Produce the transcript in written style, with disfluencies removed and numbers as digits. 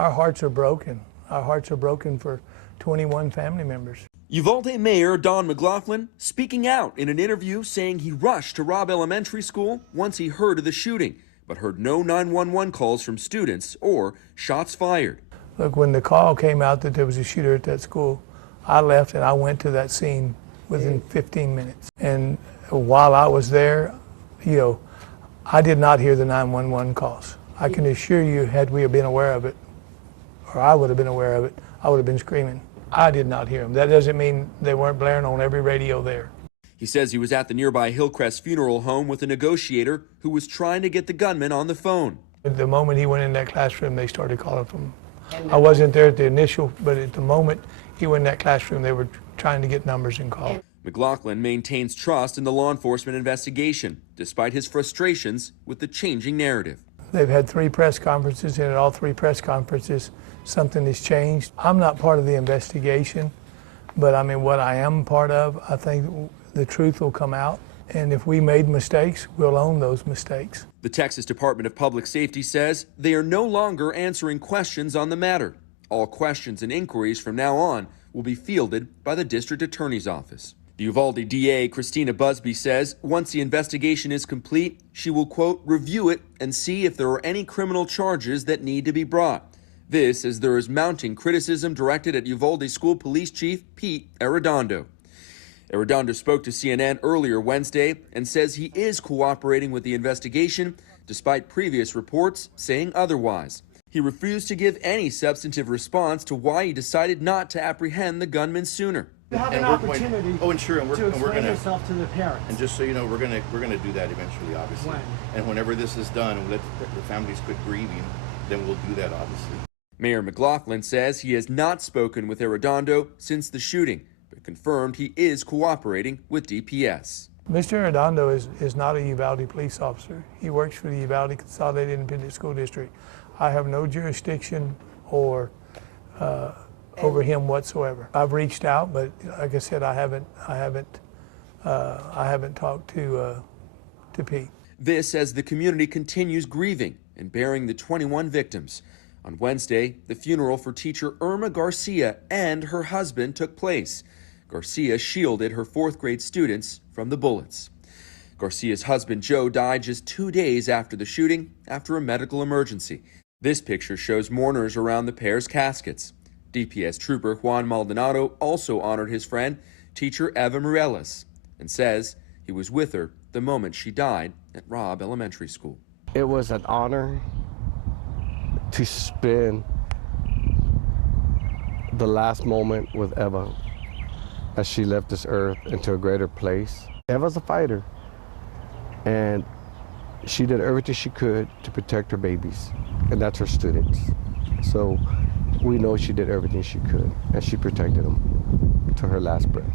Our hearts are broken. Our hearts are broken for 21 family members. Uvalde Mayor Don McLaughlin speaking out in an interview saying he rushed to Robb Elementary School once he heard of the shooting, but heard no 911 calls from students or shots fired. Look, when the call came out that there was a shooter at that school, I left and I went to that scene within 15 minutes. And while I was there, I did not hear the 911 calls. I can assure you, had we been aware of it, or I would have been aware of it, I would have been screaming. I did not hear them. That doesn't mean they weren't blaring on every radio there. He says he was at the nearby Hillcrest funeral home with a negotiator who was trying to get the gunman on the phone. At the moment he went in that classroom, they started calling from. I wasn't there at the initial, but at the moment he went in that classroom, they were trying to get numbers and calls. McLaughlin maintains trust in the law enforcement investigation, despite his frustrations with the changing narrative. They've had 3 press conferences, and at all 3 press conferences, something has changed. I'm not part of the investigation, but I mean, what I am part of, I think the truth will come out. And if we made mistakes, we'll own those mistakes. The Texas Department of Public Safety says they are no longer answering questions on the matter. All questions and inquiries from now on will be fielded by the district attorney's office. The Uvalde DA, Christina Busby, says once the investigation is complete, she will, quote, review it and see if there are any criminal charges that need to be brought. This as there is mounting criticism directed at Uvalde School Police Chief Pete Arredondo. Arredondo spoke to CNN earlier Wednesday and says he is cooperating with the investigation despite previous reports saying otherwise. He refused to give any substantive response to why he decided not to apprehend the gunman sooner. You have an opportunity to explain yourself to the parents. And just so you know, we're gonna do that eventually, obviously. When? And whenever this is done and let the families quit grieving, then we'll do that, obviously. Mayor McLaughlin says he has not spoken with Arredondo since the shooting, but confirmed he is cooperating with DPS. Mr. Arredondo is not a Uvalde police officer. He works for the Uvalde Consolidated Independent School District. I have no jurisdiction or over him whatsoever. I've reached out, but like I said, I haven't talked to Pete. This as the community continues grieving and burying the 21 victims. On Wednesday, the funeral for teacher Irma Garcia and her husband took place. Garcia shielded her 4th grade students from the bullets. Garcia's husband Joe died just 2 days after the shooting after a medical emergency. This picture shows mourners around the pair's caskets. DPS trooper Juan Maldonado also honored his friend, teacher Eva Morelos, and says he was with her the moment she died at Robb Elementary School. It was an honor to spend the last moment with Eva as she left this earth into a greater place. Eva's a fighter, and she did everything she could to protect her babies, and that's her students. So we know she did everything she could, and she protected them to her last breath.